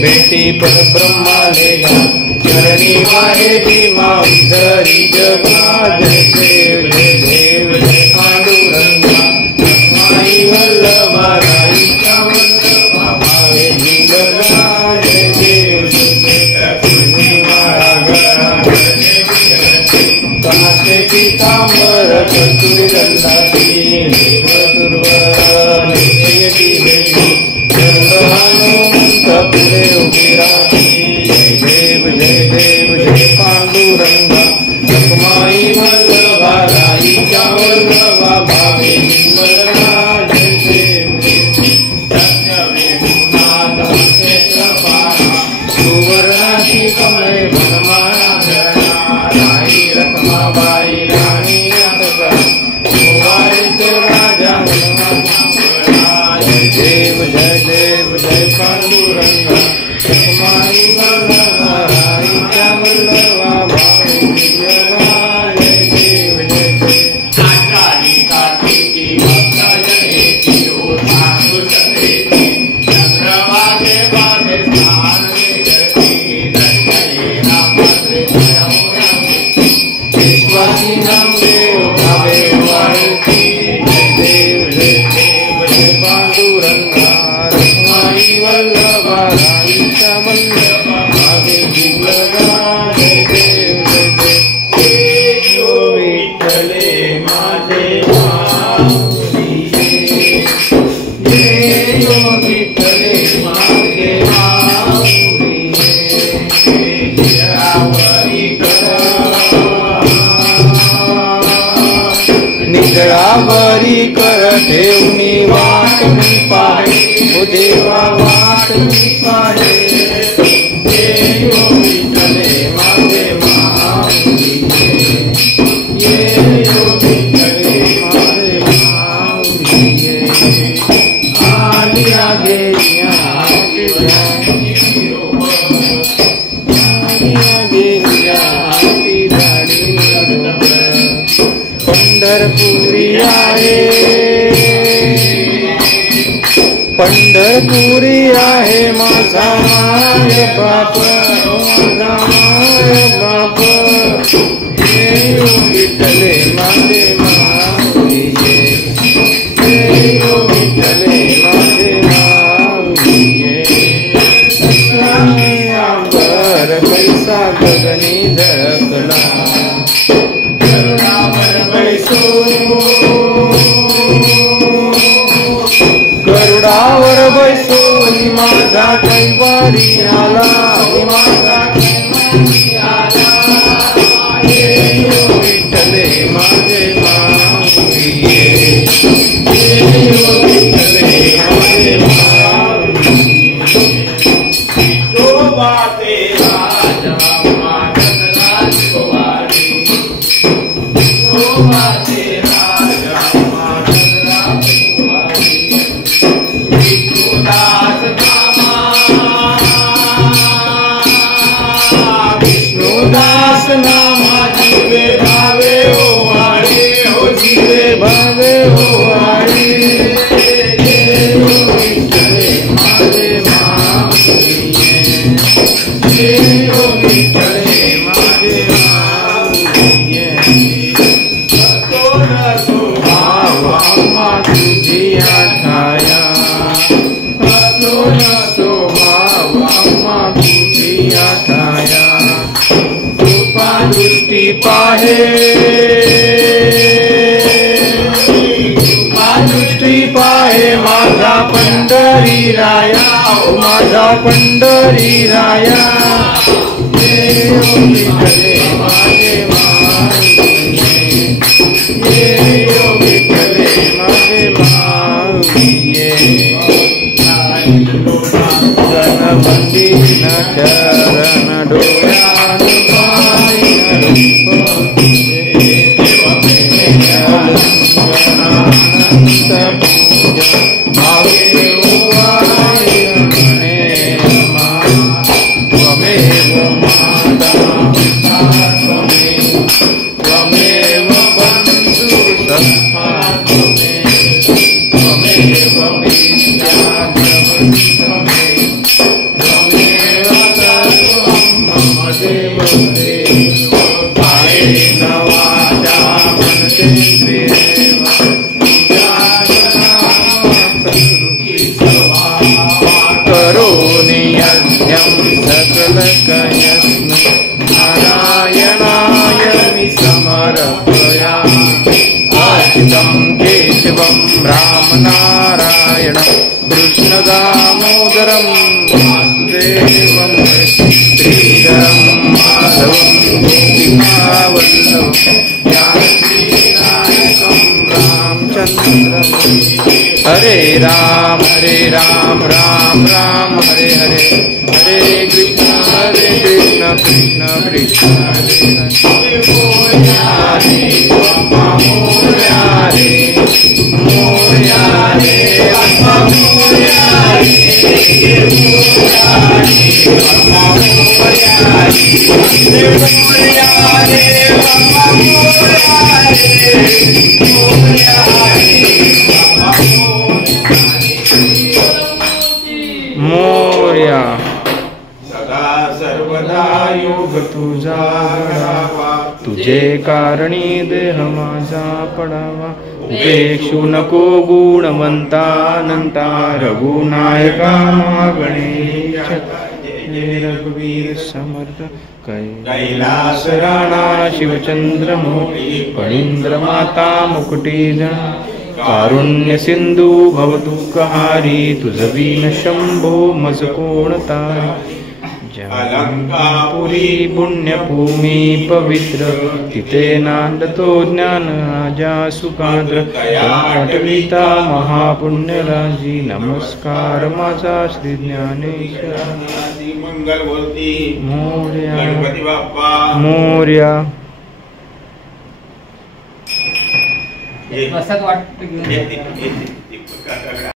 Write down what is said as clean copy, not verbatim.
भेटी पर ब्रह्मा लेगा चरणी वाहे भीमा उद्धरी जगा जय देव जय देव जय पांडुरंगा माई वल्लभा राई का वल्लभा भावे जीवना जय देव जय कांसे पीतांबर कस्तूरी गंधाची पुरे उभी राही जय देव जय पांडुरंगा लक्ष्माई वल्लभा राईच्या वल्लभा भावे निर्मला जय देव सत्य वेणुनाथ क्षेत्रपाला सुवर्णाची कमळे बनमाळा धरणा राई रखमाबाई राणी नाटका निद्रावरी कर ठेवणी वाट मी पाहे ओ देवा वाट मी पाहे देव विठ्ठले माझे माऊली ये विठ्ठले माझे माऊली आलिया गेलिया पंढरपुरी आहे पंढरपुरी आहे माझा माय बाप माझा माय बाप देव विठ्ठले माझे माऊली देव विठ्ठले माझे माऊली अंबर पैसा गगनी झळकला गरुडावर बैसोनी माझा कैवारी आला माझा कैवारी आला विठ्ठले माझे माऊली विठ्ठले माझे माऊली तो बाते राजा माझा राजकुमारी तो बाते विष्णुदास नामा जीवे भावे ओ वाणी हो जीवे भावे ओ वाणी विठ्ठले माझे माऊली विठ्ठले माझे माऊली भाव अम्मा तुझी आठाया तो भाव अम्मा तुझी आठाया दृष्टी पाहे दृष्टी पाहे माझा पंढरी राया माझा पंढरी राया देव विठ्ठले माझे माऊली देव विठ्ठले माझे माऊली गणपती न चरण डोळ्या नारायणाय समर्पयामि अच्युतं केशवं रामनारायण कृष्ण दामोदरं वासुदेवं श्रीधरं माधवं गोपिकावल्लभं जानकीनायकं रामचन्द्रं हरे राम राम राम हरे हरे हरे कृष्ण कृष्ण कृष्ण हरे हरे मोरया रे मोरया रे मोरया रे मोरया सदा सर्वदा योग तुझा घडावा तुझे कारणी देह माझा पडावा उपेक्षू नको गुणवंतानंता रघुनायका गणेश रघुवीर समर्थ कैलास राणा शिवचंद्र मोती फणींद्र माता मुकुटी जण कारुण्य सिंधू भवदुःखहारी तुझवीन शंभो मज कोणता अलंकापुरी पुण्यभूमी पवित्र तिथे नांदतो ज्ञान राजा सुकाद्र आठविता महापुण्यराजी नमस्कार माझा श्री ज्ञानेश्वर मंगल बोलती मोरया गणपती बाप्पा मोरया